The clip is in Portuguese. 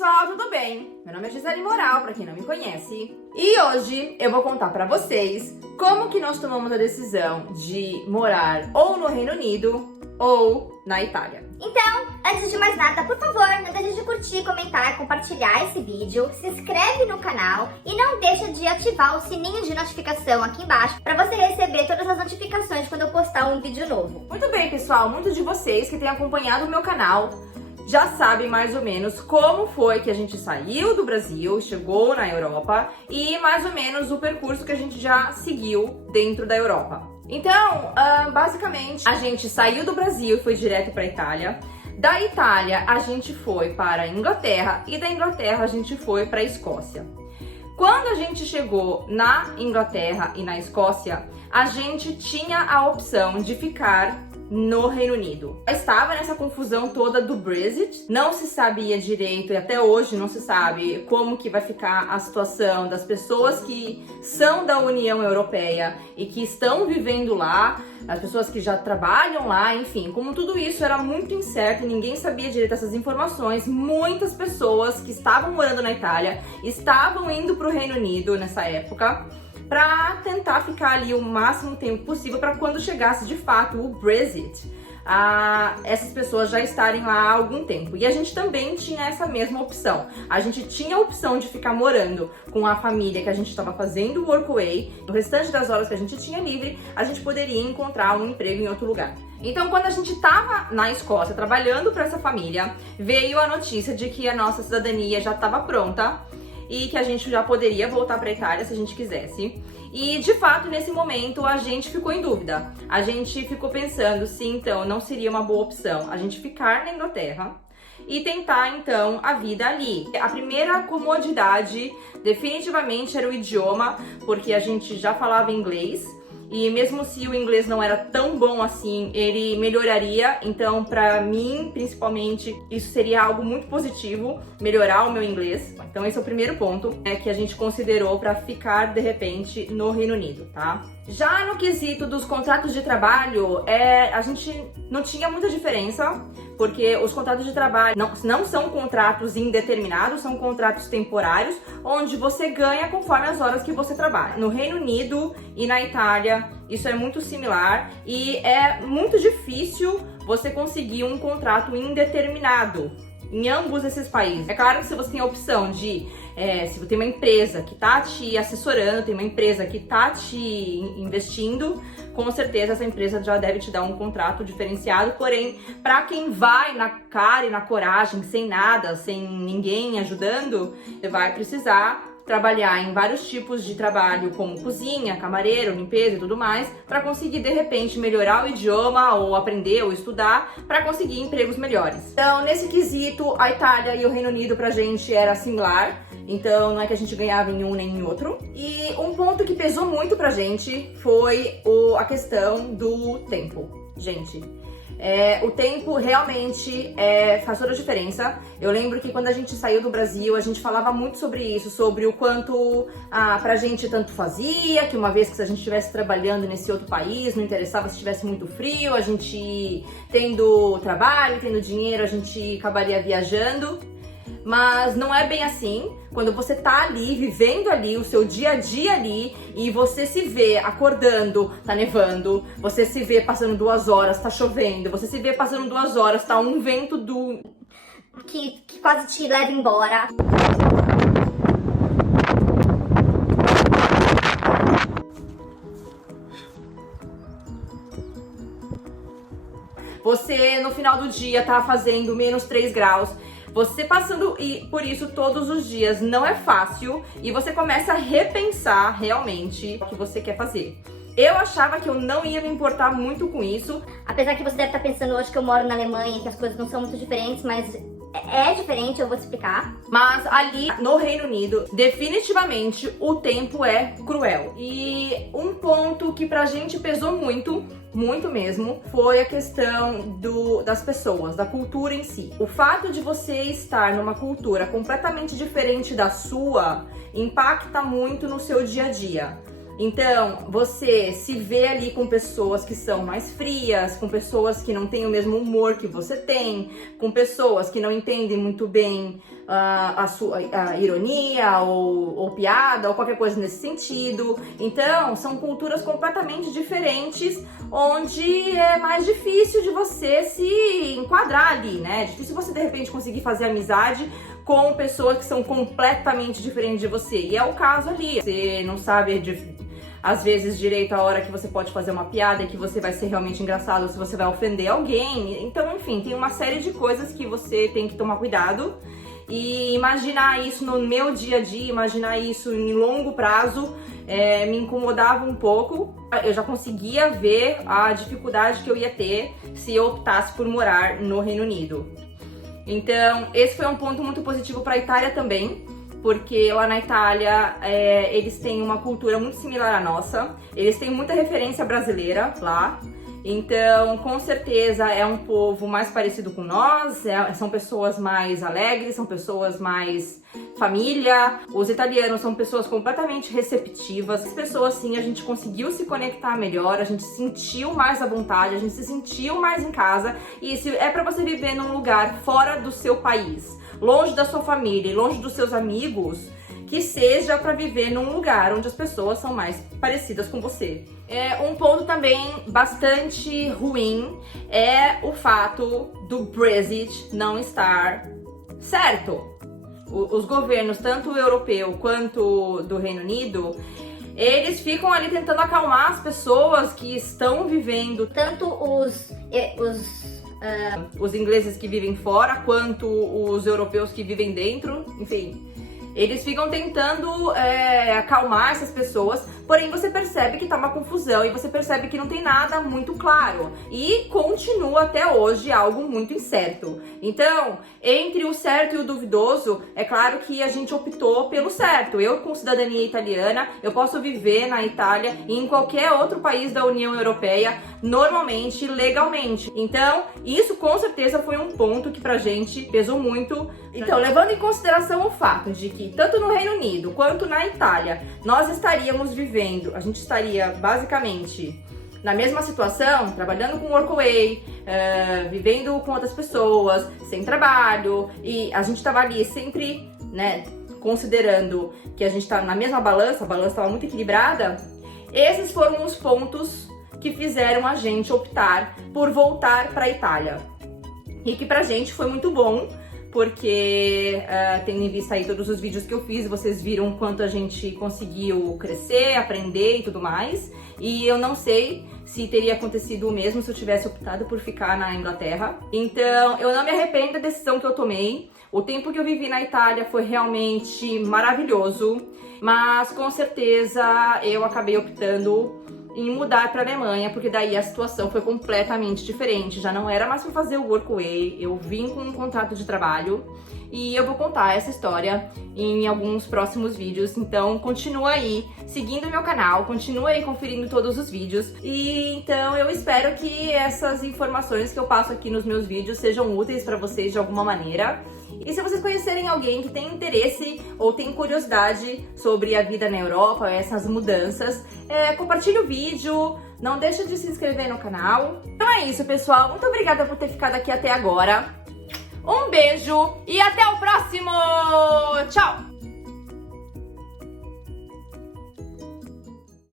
pessoal, tudo bem? Meu nome é Gisele Moral, pra quem não me conhece. E hoje eu vou contar pra vocês como que nós tomamos a decisão de morar ou no Reino Unido ou na Itália. Então, antes de mais nada, por favor, não deixe de curtir, comentar, compartilhar esse vídeo, se inscreve no canal e não deixa de ativar o sininho de notificação aqui embaixo para você receber todas as notificações quando eu postar um vídeo novo. Muito bem, pessoal, muitos de vocês que têm acompanhado o meu canal já sabem mais ou menos como foi que a gente saiu do Brasil, chegou na Europa e mais ou menos o percurso que a gente já seguiu dentro da Europa. Então, basicamente, a gente saiu do Brasil e foi direto para a Itália. Da Itália, a gente foi para a Inglaterra e da Inglaterra a gente foi para a Escócia. Quando a gente chegou na Inglaterra e na Escócia, a gente tinha a opção de ficar no Reino Unido. Estava nessa confusão toda do Brexit, não se sabia direito e até hoje não se sabe como que vai ficar a situação das pessoas que são da União Europeia e que estão vivendo lá, as pessoas que já trabalham lá, enfim, como tudo isso era muito incerto e ninguém sabia direito essas informações, muitas pessoas que estavam morando na Itália estavam indo para o Reino Unido nessa época, para tentar ficar ali o máximo tempo possível para quando chegasse de fato o Brexit, essas pessoas já estarem lá há algum tempo. E a gente também tinha essa mesma opção. A gente tinha a opção de ficar morando com a família que a gente estava fazendo o workaway. No restante das horas que a gente tinha livre, a gente poderia encontrar um emprego em outro lugar. Então, quando a gente estava na Escócia trabalhando para essa família, veio a notícia de que a nossa cidadania já estava pronta e que a gente já poderia voltar para a Itália se a gente quisesse. E, de fato, nesse momento, a gente ficou em dúvida. A gente ficou pensando se, então, não seria uma boa opção a gente ficar na Inglaterra e tentar, então, a vida ali. A primeira comodidade, definitivamente, era o idioma, porque a gente já falava inglês. E mesmo se o inglês não era tão bom assim, ele melhoraria. Então, pra mim, principalmente, isso seria algo muito positivo, melhorar o meu inglês. Então, esse é o primeiro ponto que a gente considerou para ficar, de repente, no Reino Unido, tá? Já no quesito dos contratos de trabalho, a gente não tinha muita diferença, porque os contratos de trabalho não são contratos indeterminados, são contratos temporários, onde você ganha conforme as horas que você trabalha. No Reino Unido e na Itália, isso é muito similar e é muito difícil você conseguir um contrato indeterminado em ambos esses países. É claro que se você tem a opção de, se você tem uma empresa que tá te assessorando, tem uma empresa que tá te investindo, com certeza essa empresa já deve te dar um contrato diferenciado, porém, para quem vai na cara e na coragem, sem nada, sem ninguém ajudando, você vai precisar trabalhar em vários tipos de trabalho, como cozinha, camareiro, limpeza e tudo mais, para conseguir, de repente, melhorar o idioma, ou aprender, ou estudar, para conseguir empregos melhores. Então, nesse quesito, a Itália e o Reino Unido pra gente era similar, então não é que a gente ganhava em um nem em outro. E um ponto que pesou muito pra gente foi a questão do tempo. Gente, o tempo realmente faz toda a diferença. Eu lembro que quando a gente saiu do Brasil, a gente falava muito sobre isso, sobre o quanto pra gente tanto fazia, que uma vez que se a gente estivesse trabalhando nesse outro país, não interessava se estivesse muito frio, a gente tendo trabalho, tendo dinheiro, a gente acabaria viajando. Mas não é bem assim. Quando você tá ali, vivendo ali, o seu dia a dia ali, e você se vê acordando, tá nevando, você se vê passando 2 horas, tá chovendo, você se vê passando 2 horas, tá um vento que quase te leva embora. Você no final do dia tá fazendo menos 3 graus. Você passando por isso todos os dias não é fácil e você começa a repensar realmente o que você quer fazer. Eu achava que eu não ia me importar muito com isso. Apesar que você deve estar pensando hoje que eu moro na Alemanha, que as coisas não são muito diferentes, mas é diferente, eu vou te explicar. Mas ali no Reino Unido, definitivamente o tempo é cruel. E um ponto que pra gente pesou muito mesmo, foi a questão das pessoas, da cultura em si. O fato de você estar numa cultura completamente diferente da sua, impacta muito no seu dia a dia. Então, você se vê ali com pessoas que são mais frias, com pessoas que não têm o mesmo humor que você tem, com pessoas que não entendem muito bem a ironia ou piada ou qualquer coisa nesse sentido. Então, são culturas completamente diferentes, onde é mais difícil de você se enquadrar ali, né? É difícil você, de repente, conseguir fazer amizade com pessoas que são completamente diferentes de você. E é o caso ali. Você não sabe, às vezes, direito a hora que você pode fazer uma piada e que você vai ser realmente engraçado, ou se você vai ofender alguém. Então, enfim, tem uma série de coisas que você tem que tomar cuidado. E imaginar isso no meu dia a dia, imaginar isso em longo prazo, me incomodava um pouco. Eu já conseguia ver a dificuldade que eu ia ter se eu optasse por morar no Reino Unido. Então, esse foi um ponto muito positivo para a Itália também, porque lá na Itália eles têm uma cultura muito similar à nossa, eles têm muita referência brasileira lá. Então, com certeza é um povo mais parecido com nós, são pessoas mais alegres, são pessoas mais família. Os italianos são pessoas completamente receptivas. As pessoas, sim, a gente conseguiu se conectar melhor, a gente se sentiu mais à vontade, a gente se sentiu mais em casa. E isso é para você viver num lugar fora do seu país, longe da sua família e longe dos seus amigos, que seja para viver num lugar onde as pessoas são mais parecidas com você. Um ponto também bastante ruim é o fato do Brexit não estar certo. Os governos, tanto o europeu quanto do Reino Unido, eles ficam ali tentando acalmar as pessoas que estão vivendo, tanto os ingleses que vivem fora, quanto os europeus que vivem dentro, enfim. Eles ficam tentando acalmar essas pessoas, porém você percebe que tá uma confusão e você percebe que não tem nada muito claro. E continua até hoje algo muito incerto. Então, entre o certo e o duvidoso, é claro que a gente optou pelo certo. Eu, com cidadania italiana, eu posso viver na Itália e em qualquer outro país da União Europeia, normalmente, legalmente. Então, isso com certeza foi um ponto que pra gente pesou muito. Então, levando em consideração o fato de que tanto no Reino Unido quanto na Itália, nós estaríamos vivendo, a gente estaria basicamente na mesma situação, trabalhando com workaway, vivendo com outras pessoas, sem trabalho, e a gente estava ali sempre, né, considerando que a gente está na mesma balança, a balança estava muito equilibrada. Esses foram os pontos que fizeram a gente optar por voltar para a Itália. E que pra gente foi muito bom, porque tendo em vista aí todos os vídeos que eu fiz, vocês viram quanto a gente conseguiu crescer, aprender e tudo mais. E eu não sei se teria acontecido o mesmo se eu tivesse optado por ficar na Inglaterra. Então, eu não me arrependo da decisão que eu tomei. O tempo que eu vivi na Itália foi realmente maravilhoso, mas com certeza eu acabei optando em mudar para a Alemanha, porque daí a situação foi completamente diferente. Já não era mais para fazer o workaway, eu vim com um contrato de trabalho e eu vou contar essa história em alguns próximos vídeos. Então continua aí seguindo o meu canal, continua aí conferindo todos os vídeos. E então eu espero que essas informações que eu passo aqui nos meus vídeos sejam úteis para vocês de alguma maneira. E se vocês conhecerem alguém que tem interesse ou tem curiosidade sobre a vida na Europa, essas mudanças, compartilhe o vídeo, não deixa de se inscrever no canal. Então é isso, pessoal. Muito obrigada por ter ficado aqui até agora. Um beijo e até o próximo! Tchau!